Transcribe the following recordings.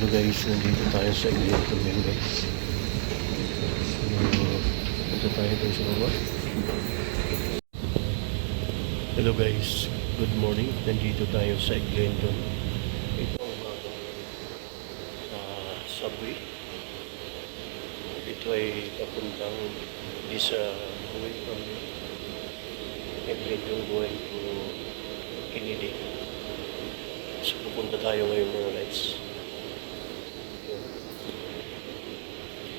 Hello guys, nandito tayo sa Iglesias ngayon guys. So, punta tayo doon sa baba. Hello guys, good morning. Nandito tayo sa Iglesias. Ito ang umaga sa subway. Ito ay papuntang isa away from Iglesias going to Kennedy. So pupunta tayo ngayon mga guys.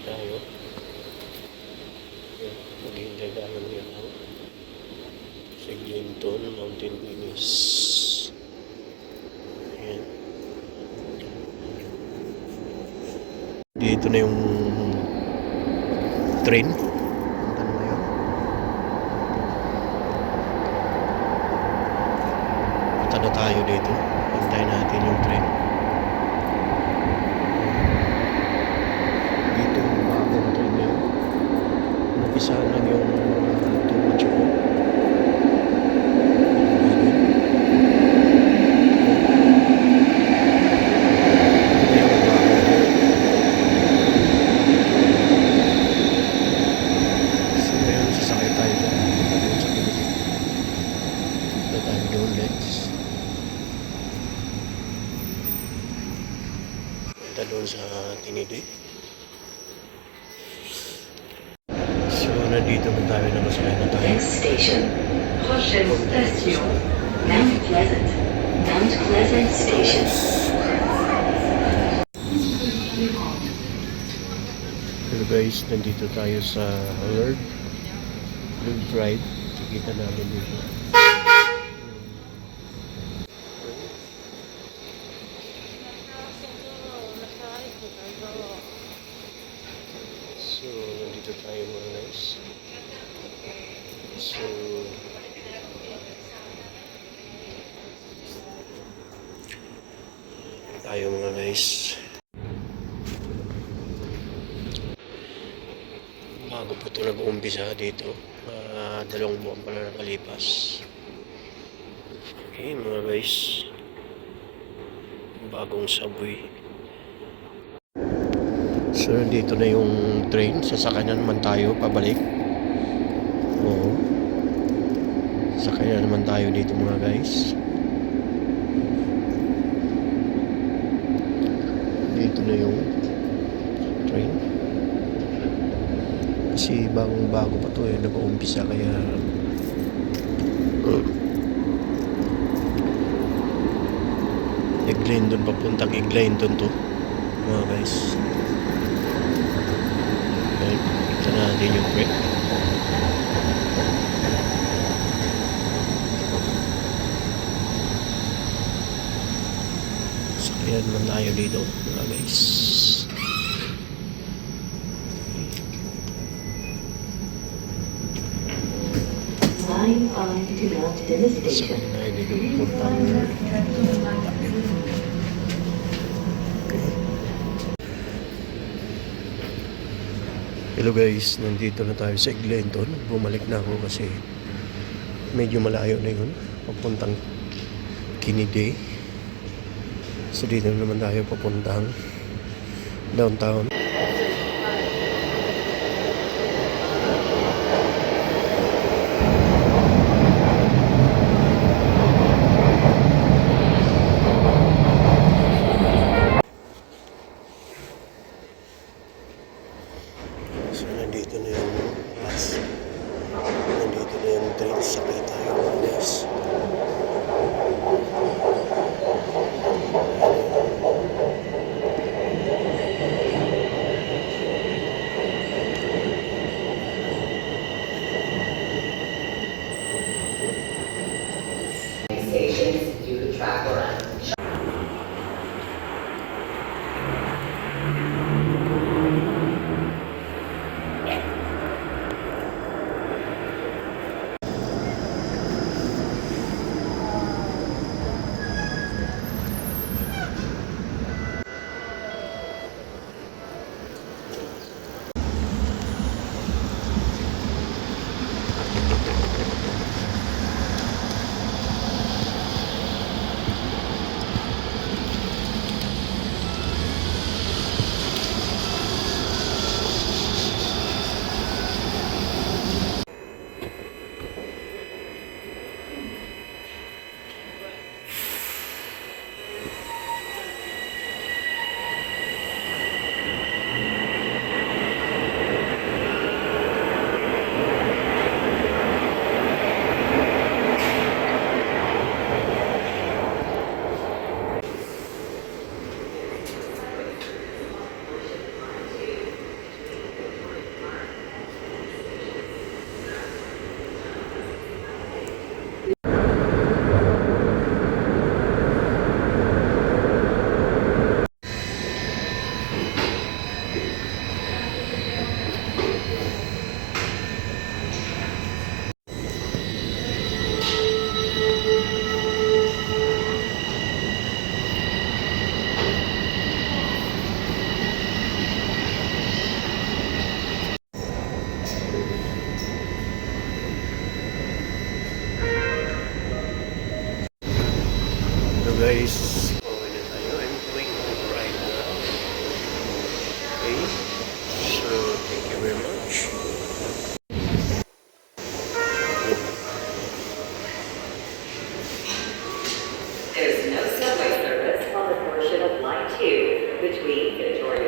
Tayo. Maghihintay tayo ngayon sa Glinton Mountain Views. Ayan. Dito na yung train. Punta na ngayon. Punta na tayo dito. Hintayin natin yung train. Dito yung bagong train na yun. Umpisa lang yung tumancho ko. Doon sa Kennedy. So, nandito na tayo na masakay na tayo. Next station, prochaine station, Mount Pleasant. Mount Pleasant Station. Hello guys, nandito tayo sa Lord Drive. Kita namin dito. So, nandito tayo mga guys. So, tayo mga guys. Bago po ito nag-uumpisa dito. 2 buwan pa na nakalipas. Okay mga guys. Bagong subway. So, dito na yung train. Sasakay na naman tayo pabalik. Oo. Sasakay na naman tayo dito mga guys. Dito na yung train. Kasi bago pa to nag-uumpisa kaya Eglinton papuntang Eglinton to mga guys. Okay, kita na natin yung train. Sakyan naman tayo dito mga guys. Line 5 to Mount Dennis Station. Sakyan na dito papuntang Hello guys, nandito na tayo sa Eglinton. Bumalik na ako kasi medyo malayo na yun. Papuntang Kennedy. So dito naman tayo papuntang downtown. So nandito na yung bus. Nandito na yung train. Sakay tayo guys. guys, pauwi na tayo. I'm going home right now. Okay? So, thank you very much. There's no subway service on the portion of Line 2 between Victoria.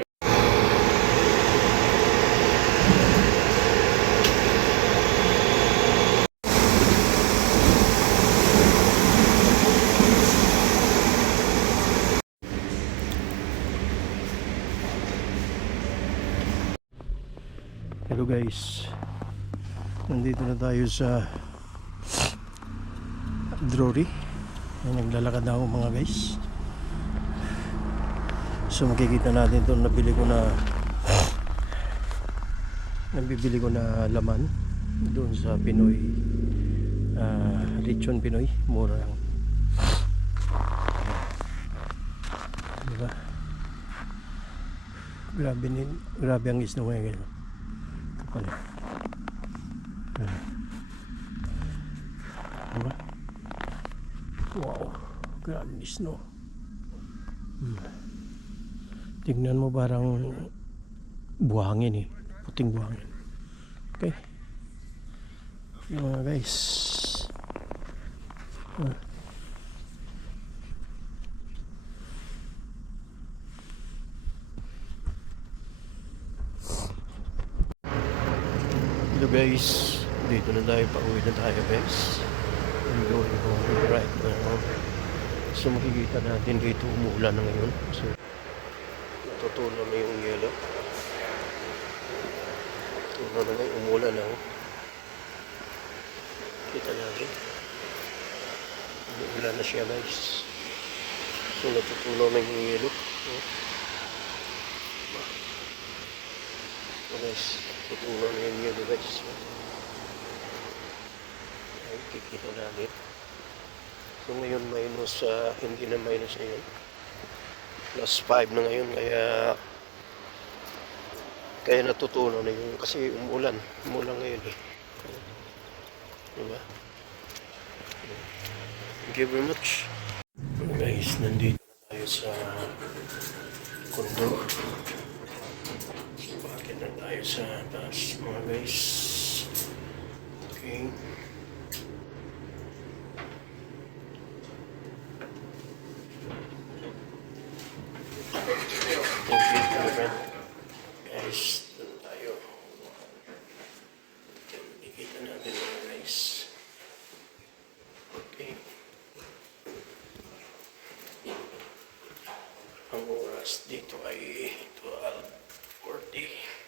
Hello guys, nandito na tayo sa Drury. Ay, naglalakad na ako mga guys. So makikita natin ito, nabibili ko na laman doon sa Pinoy, Lechon Pinoy, mura lang, diba? Grabe ang isno ngayon. Ano? Diba? Wow, grabe isno. Tingnan mo, parang buhangin eh, puting buhangin. Okay, yung mga guys. Hello guys, dito na tayo, pauwi na tayo guys. I'm going home right now. So makikita natin dito umuulan na ngayon. So natutunan na yung yelo. Tutunan na ngayon, umuulan na. Kita natin. Umuulan na siya guys. So natutunan na yung yelo. So guys, tutunan na yung yelo guys. Ay, kikita natin. So ngayon minus, hindi na minus ngayon. +5 na ngayon, kaya natutunan na yung, kasi umulan ngayon eh. Diba? Thank you very much. Guys, nandito tayo sa kondo. Bakit na tayo sa taas mga guys? Okay. Guys, doon tayo. Ikita natin mga guys. Okay. Ang oras dito ay 12:40.